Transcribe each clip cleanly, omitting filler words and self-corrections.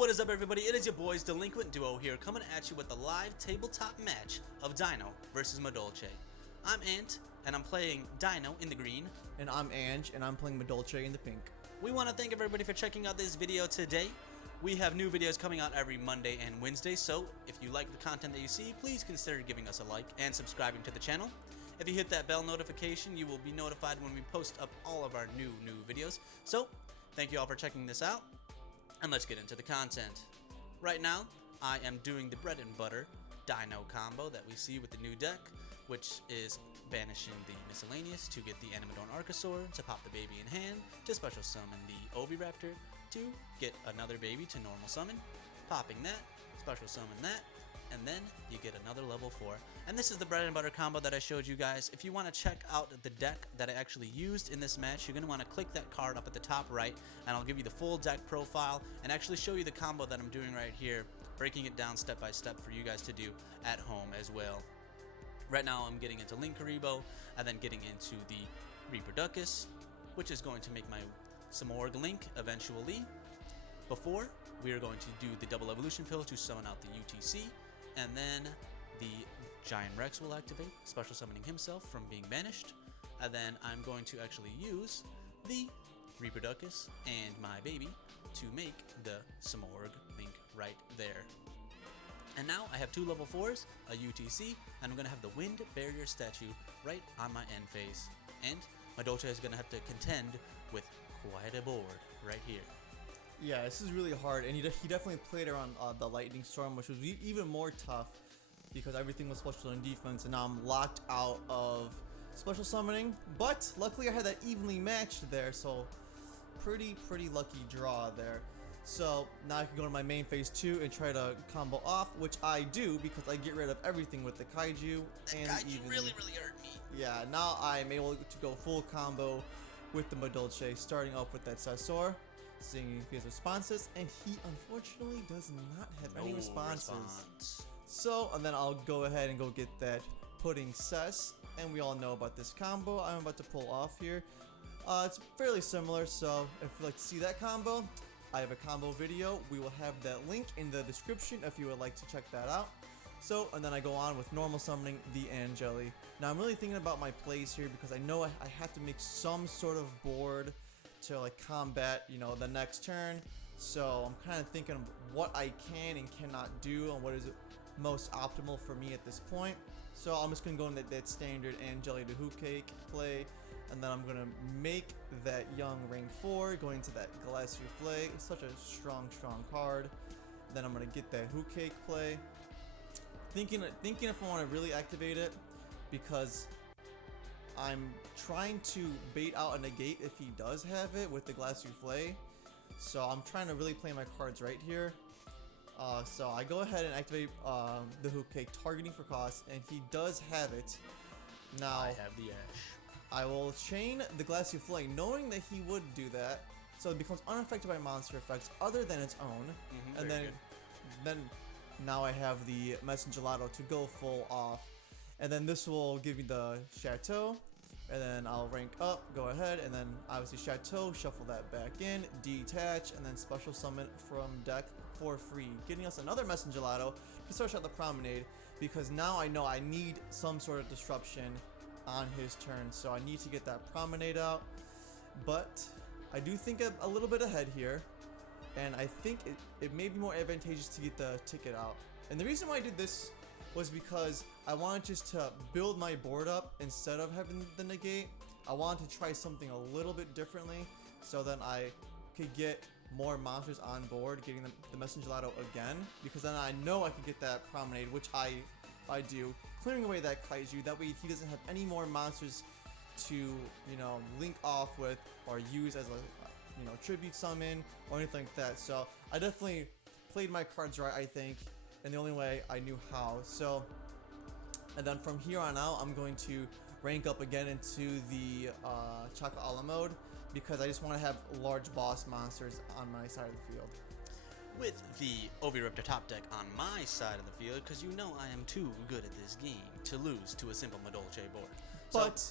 what is up everybody, it is your boys Delinquent Duo here, coming at you with the live tabletop match of Dino versus Madolche. I'm Ant, and I'm playing Dino in the green. And I'm Ange, and I'm playing Madolche in the pink. We want to thank everybody for checking out this video today. We have new videos coming out every Monday and Wednesday, so if you like the content that you see, please consider giving us a like and subscribing to the channel. If you hit that bell notification, you will be notified when we post up all of our new videos. So, thank you all for checking this out. And let's get into the content. Right now, I am doing the bread and butter Dino combo that we see with the new deck, which is banishing the miscellaneous to get the Animadorn Archosaur to pop the baby in hand, to special summon the Oviraptor to get another baby to normal summon, popping that, special summon that, and then you get another level 4. And this is the bread and butter combo that I showed you guys. If you want to check out the deck that I actually used in this match, you're going to want to click that card up at the top right, and I'll give you the full deck profile and actually show you the combo that I'm doing right here, breaking it down step by step for you guys to do at home as well. Right now I'm getting into Linkuriboh, and then getting into the Reproducus, which is going to make my Simorgh Link eventually. Before, we are going to do the double evolution pill to summon out the UTC, and then the Giant Rex will activate, special summoning himself from being banished. And then I'm going to actually use the Reproducus and my baby to make the Simorgh Link right there. And now I have two level 4s, a UTC, and I'm going to have the Wind Barrier statue right on my end phase. And Madolche is going to have to contend with quite a board right here. Yeah, this is really hard, and he definitely played around the Lightning Storm, which was even more tough because everything was special in defense, and now I'm locked out of special summoning. But luckily I had that evenly matched there, so pretty lucky draw there. So now I can go to my main phase 2 and try to combo off, which I do because I get rid of everything with the Kaiju. And Kaiju really hurt me. Yeah, now I'm able to go full combo with the Madolche, starting off with that Sasaur, seeing if he has responses, and he unfortunately does not have any responses. So, and then I'll go ahead and go get that Pudding Cess, and we all know about this combo I'm about to pull off here. It's fairly similar, so if you'd like to see that combo, I have a combo video. We will have that link in the description if you would like to check that out. So, and then I go on with normal summoning the Angeli. Now I'm really thinking about my plays here because I know I have to make some sort of board to like combat, you know, the next turn. So I'm kind of thinking of what I can and cannot do and what is most optimal for me at this point. So I'm just gonna go in that standard Angeli to Hoot Cake play, and then I'm gonna make that young rank 4 going into that Glass Souffle. It's such a strong card. Then I'm gonna get that Hoot Cake play. Thinking if I want to really activate it, because I'm trying to bait out a negate if he does have it with the Glass Souffle. So I'm trying to really play my cards right here. So I go ahead and activate the Hoot Cake, targeting for cost, and he does have it. Now I have the Ash. I will chain the Glass Souffle, knowing that he would do that, so it becomes unaffected by monster effects other than its own. And then now I have the Messengelato to go full off. And then this will give me the Chateau, and then I'll rank up, go ahead, and then obviously Chateau, shuffle that back in, detach, and then special summon from deck for free, getting us another Messengelato to start out the Promenade, because now I know I need some sort of disruption on his turn, so I need to get that Promenade out. But I do think a little bit ahead here, and I think it may be more advantageous to get the ticket out. And the reason why I did this was because I wanted just to build my board up instead of having the negate. I wanted to try something a little bit differently so then I could get more monsters on board, getting the Messengelato again, because then I know I could get that Promenade, which I do, clearing away that Kaiju. That way he doesn't have any more monsters to, you know, link off with or use as a, you know, tribute summon or anything like that. So I definitely played my cards right, I think, and the only way I knew how. So, and then from here on out, I'm going to rank up again into the Chocolate Ala mode, because I just want to have large boss monsters on my side of the field. With the Oviraptor top deck on my side of the field, because you know I am too good at this game to lose to a simple Madolche board. But,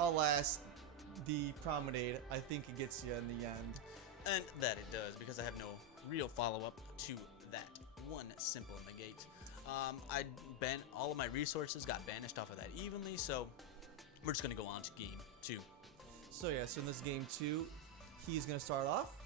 alas, the Promenade, I think it gets you in the end. And that it does, because I have no real follow-up to that one simple negate. All of my resources got banished off of that evenly, so we're just gonna go on to game 2. So yeah, so in this game 2, he's gonna start off.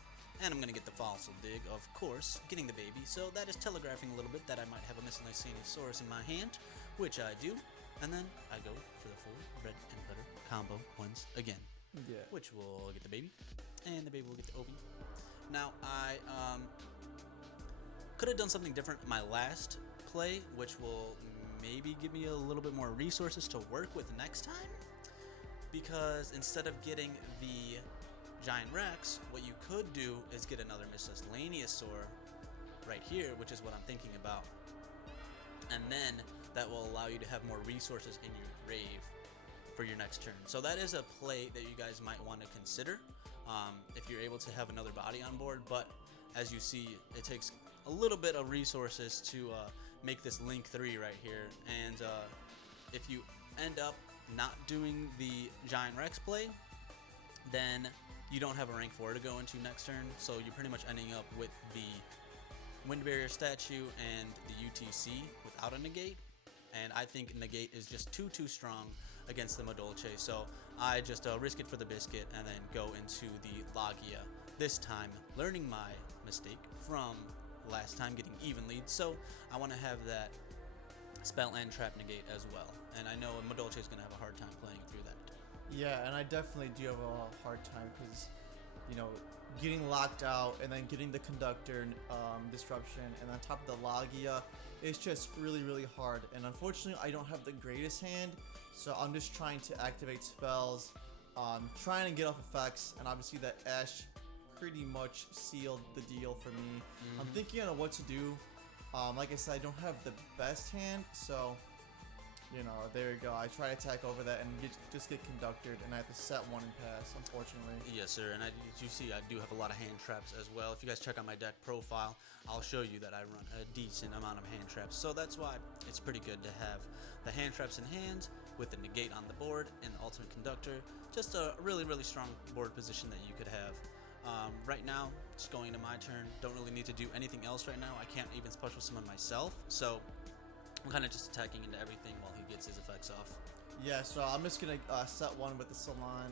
And I'm gonna get the fossil dig, of course, getting the baby. So that is telegraphing a little bit that I might have a Miscellaneous in my hand, which I do. And then I go for the full bread and butter combo once again. Yeah. Which will get the baby, and the baby will get the Obi. Now I could have done something different my last play, which will maybe give me a little bit more resources to work with next time. Because instead of getting the Giant Rex, what you could do is get another Miscellaneous right here, which is what I'm thinking about. And then that will allow you to have more resources in your grave for your next turn. So that is a play that you guys might want to consider if you're able to have another body on board. But as you see, it takes a little bit of resources to make this Link 3 right here. And if you end up not doing the Giant Rex play, then you don't have a rank 4 to go into next turn, so you're pretty much ending up with the Wind Barrier statue and the UTC without a negate, and I think negate is just too strong against the Madolche, so I just risk it for the biscuit and then go into the Logia, this time learning my mistake from last time getting even lead, so I want to have that spell and trap negate as well, and I know Madolche is going to have a hard time playing through that. Yeah, and I definitely do have a hard time because, you know, getting locked out and then getting the conductor disruption and on top of the Logia, it's just really hard. And unfortunately, I don't have the greatest hand, so I'm just trying to activate spells, trying to get off effects, and obviously that Ash pretty much sealed the deal for me. I'm thinking on what to do. Like I said, I don't have the best hand, so you know, there you go. I try to attack over that and just get conducted, and I have to set one and pass, unfortunately. Yes, sir. And as you see, I do have a lot of hand traps as well. If you guys check out my deck profile, I'll show you that I run a decent amount of hand traps. So that's why it's pretty good to have the hand traps in hand with the negate on the board and the ultimate conductor. Just a really strong board position that you could have. Right now, just going into my turn. Don't really need to do anything else right now. I can't even special summon myself. So I'm kind of just attacking into everything while he gets his effects off. Yeah, so I'm just going to set one with the Salon,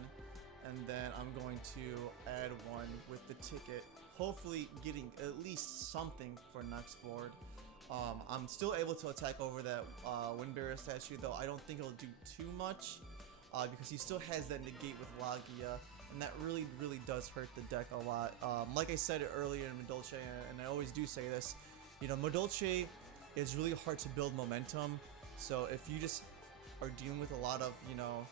and then I'm going to add one with the ticket, hopefully getting at least something for next board. I'm still able to attack over that Wind Barrier statue, though I don't think it'll do too much because he still has that negate with Logia, and that really does hurt the deck a lot. Like I said earlier in Madolche, and I always do say this, you know, Madolche is really hard to build momentum, so if you just are dealing with a lot of, you know,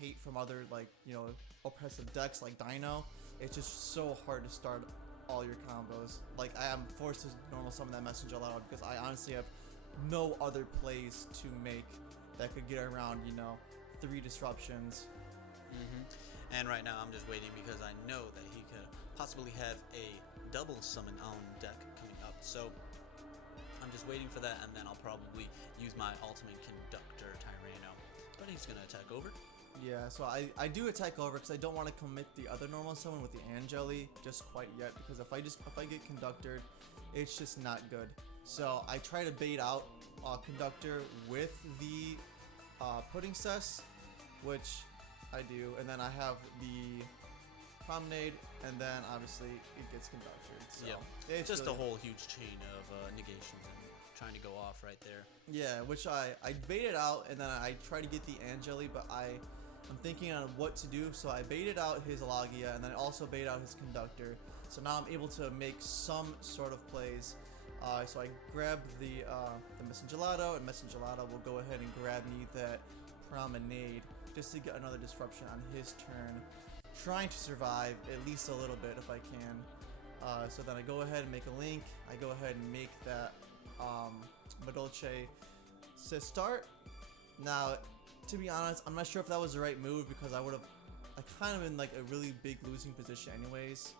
hate from other, like, you know, oppressive decks like Dino, it's just so hard to start all your combos. Like, I am forced to normal summon that Messenger Lotto because I honestly have no other plays to make that could get around, you know, 3 disruptions. And right now I'm just waiting because I know that he could possibly have a double summon on deck coming up, so I'm just waiting for that, and then I'll probably use my ultimate conductor Tyranno. But he's gonna attack over. Yeah, so I do attack over because I don't want to commit the other normal summon with the Angeli just quite yet, because if I get conductored, it's just not good. So I try to bait out conductor with the pudding cess, which I do, and then I have the promenade, and then obviously it gets conducted. So yeah, it's just really a whole huge chain of negations and trying to go off right there. Yeah, which I baited out, and then I try to get the Angeli, but I'm thinking on what to do, so I baited out his Logia, and then I also bait out his conductor. So now I'm able to make some sort of plays. So I grab the Messengelato, and Messengelato will go ahead and grab me that Promenade just to get another disruption on his turn, trying to survive at least a little bit if I can. So then I go ahead and make a link. I go ahead and make that Madolche start. Now, to be honest, I'm not sure if that was the right move because I kind of in like a really big losing position anyways.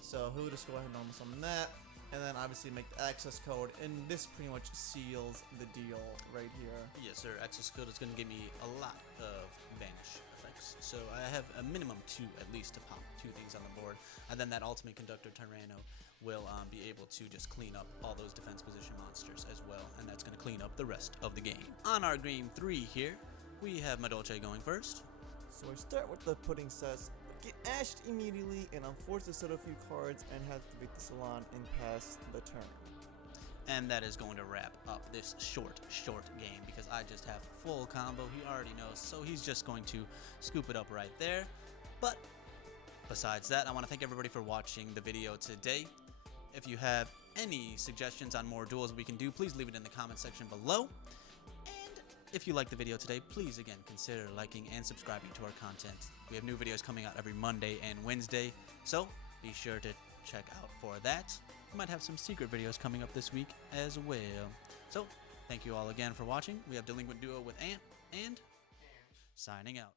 So he'll just go ahead and normal summon that, and then obviously make the access code, and this pretty much seals the deal right here. Yes, sir. Access code is going to give me a lot of vanish effects. works. So I have a minimum 2 at least to pop 2 things on the board, and then that Ultimate Conductor Tyranno will be able to just clean up all those defense position monsters as well, and that's going to clean up the rest of the game. On our game 3 here, we have Madolche going first. So I start with the pudding sets, get ashed immediately, and I'm forced to set a few cards and have to beat the Salon and pass the turn. And that is going to wrap up this short game because I just have full combo. He already knows, so he's just going to scoop it up right there. But besides that, I want to thank everybody for watching the video today. If you have any suggestions on more duels we can do, please leave it in the comment section below. And if you liked the video today, please again consider liking and subscribing to our content. We have new videos coming out every Monday and Wednesday, so be sure to check out for that. We might have some secret videos coming up this week as well. So, thank you all again for watching. We have Delinquent Duo with Ant, and signing out.